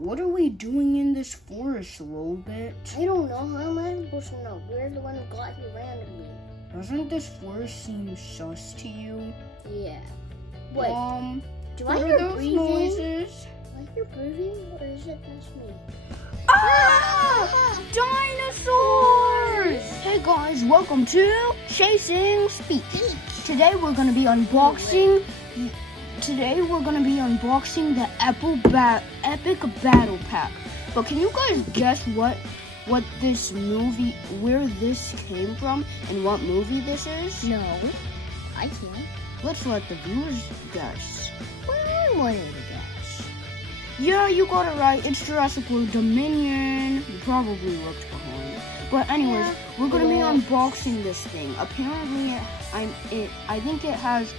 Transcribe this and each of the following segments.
What are we doing in this forest a little bit? I don't know. How am I supposed to know? We're the one who got here randomly. Doesn't this forest seem sus to you? Yeah. Wait. Do I what hear are those breathing? noises? Do I hear breathing, or is it just me? Ah! Dinosaurs! Hey guys, welcome to Chasing Speech. Today we're gonna be unboxing. The Epic Battle Pack. But can you guys guess what this movie, where this came from, and what movie this is? No, I can't. Let's let the viewers guess. Well, I wanted to guess. Yeah, you got it right. It's Jurassic World Dominion. You probably looked behind. But anyways, we're gonna be unboxing this thing. Apparently, I think it has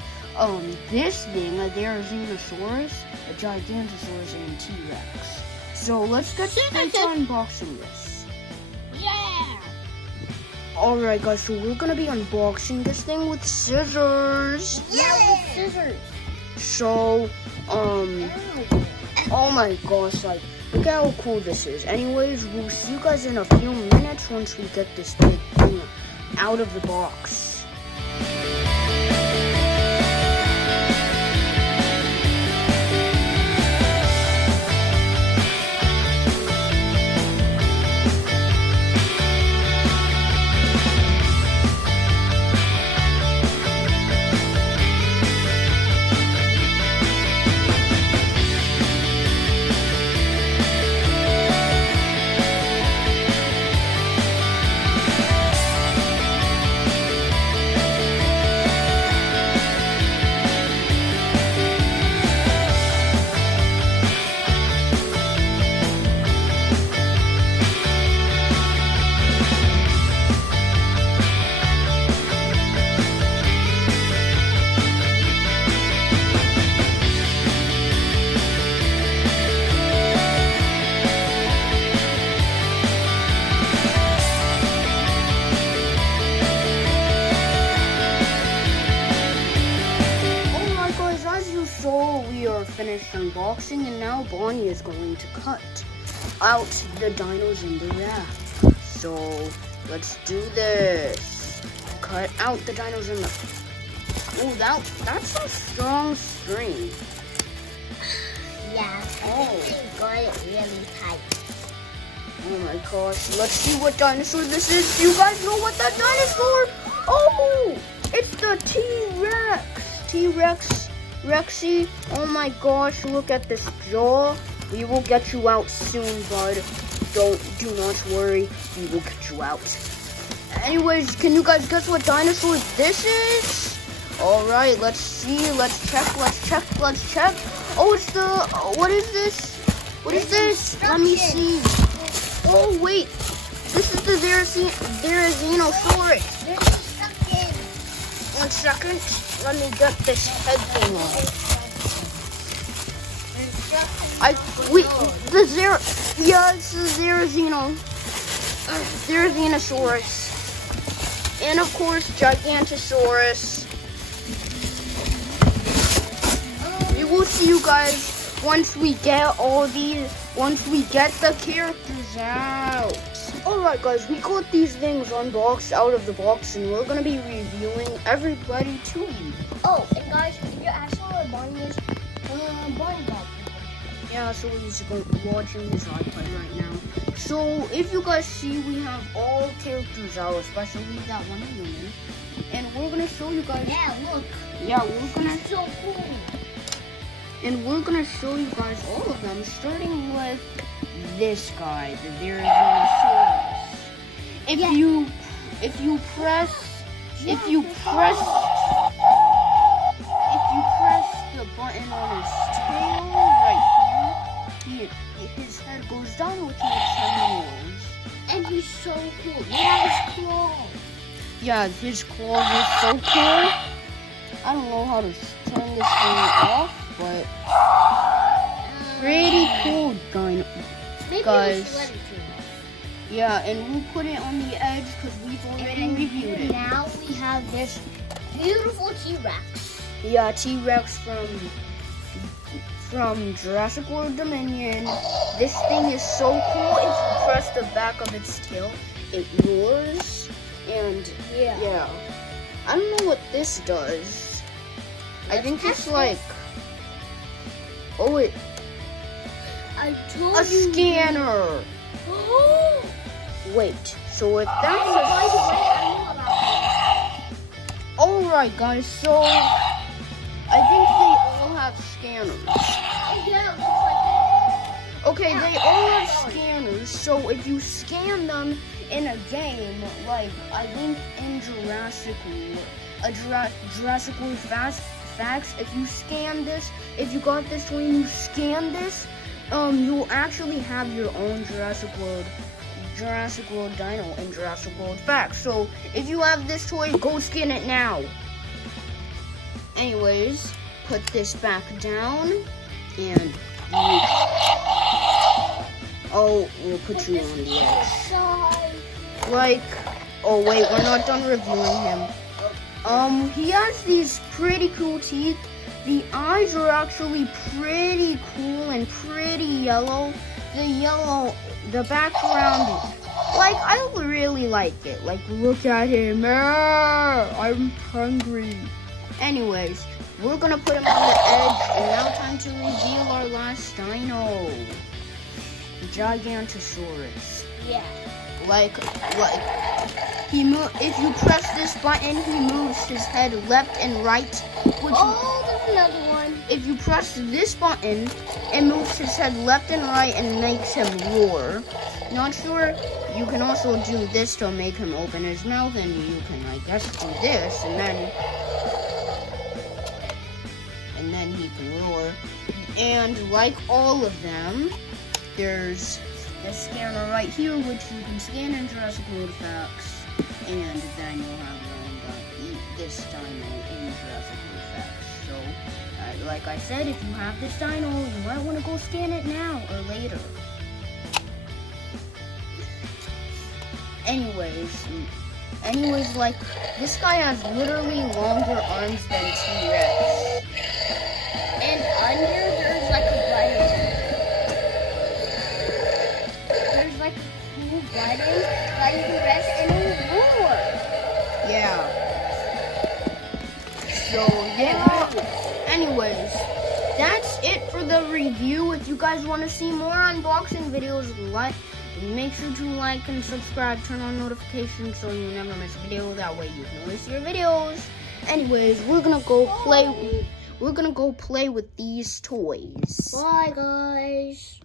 this thing, a Therizinosaurus, a Gigantosaurus, and a T-Rex. So let's get straight to unboxing this. Yeah! Alright guys, so we're gonna be unboxing this thing with scissors. Yeah, with scissors. So, oh my gosh, like, look at how cool this is. Anyways, we'll see you guys in a few minutes once we get this big thing out of the box. So we are finished unboxing, and now Bonnie is going to cut out the dinos in the wrap. So let's do this. Cut out the dinos in the. Oh, that's some strong string. Yeah. Oh. You got it really tight. Oh my gosh. Let's see what dinosaur this is. Do you guys know what that dinosaur? Oh, it's the T-Rex. T-Rex. Rexy, oh my gosh, look at this jaw. We will get you out soon, bud. Do not worry, we will get you out. Anyways, can you guys guess what dinosaur this is? Alright, let's see, let's check. Oh, it's the, what is this? What is this? Let me see. Oh, wait, this is the Therizinosaurus. One second. Let me get this head thing on. It's the Therizinosaurus. And of course, Gigantosaurus. We will see you guys once we get the characters out. Alright guys, we got these things unboxed out of the box, and we're gonna be reviewing everybody to you. Oh, and guys, if you're asking where Bonnie is, Bonnie got it. Yeah, so he's watching his iPad right now. So if you guys see, we have all characters out, especially that one human. And we're gonna show you guys. Yeah, look. Yeah, we're gonna. It's so cool. And we're gonna show you guys all of them, starting with this guy, the Therizinosaurus. If you press the button on his tail right here, his head goes down, which makes him noise. And he's so cool. Yeah, his claws. Yeah, his claws are so cool. I don't know how to turn this thing off, but pretty cool, guys. Yeah, and we'll put it on the edge because we've already reviewed it. Now we have this beautiful T-Rex. Yeah, T-Rex from Jurassic World Dominion. This thing is so cool. If you press the back of its tail, it roars. And yeah. I don't know what this does. I think it's like, I told you. A scanner. Wait, so if that's Alright guys, so I think they all have scanners. Okay, they all have scanners, so if you scan them in a game, like I think in Jurassic World Facts, if you scan this, if you got this toy and you scan this, you'll actually have your own Jurassic World Dino in Jurassic World Facts. So if you have this toy, go scan it now. Anyways, put this back down and we'll put you on the edge. Like, oh wait, we're not done reviewing him. He has these pretty cool teeth. The eyes are actually pretty cool and pretty yellow. The background, like, I really like it. Like, look at him. I'm hungry. Anyways, we're gonna put him on the edge, and now time to reveal our last dino. Gigantosaurus. Yeah. Like, if you press this button, he moves his head left and right. There's another one. If you press this button, it moves his head left and right and makes him roar. Not sure, you can also do this to make him open his mouth, and you can, I guess, do this, and then he can roar. And like all of them, there's the scanner right here, which you can scan in Jurassic World Facts, and then you'll have your own this dino in Jurassic World Facts. So, like I said, if you have this dino, you might want to go scan it now or later. Anyways, like, this guy has literally longer arms than T-Rex. And under, there's like a button. There's like a cool button that you can press and it will roar. Yeah. So, yeah. Anyways, that's it for the review. If you guys want to see more unboxing videos, make sure to like and subscribe, turn on notifications so you never miss a video. That way you can always see your videos. Anyways, we're gonna go play with these toys. Bye guys.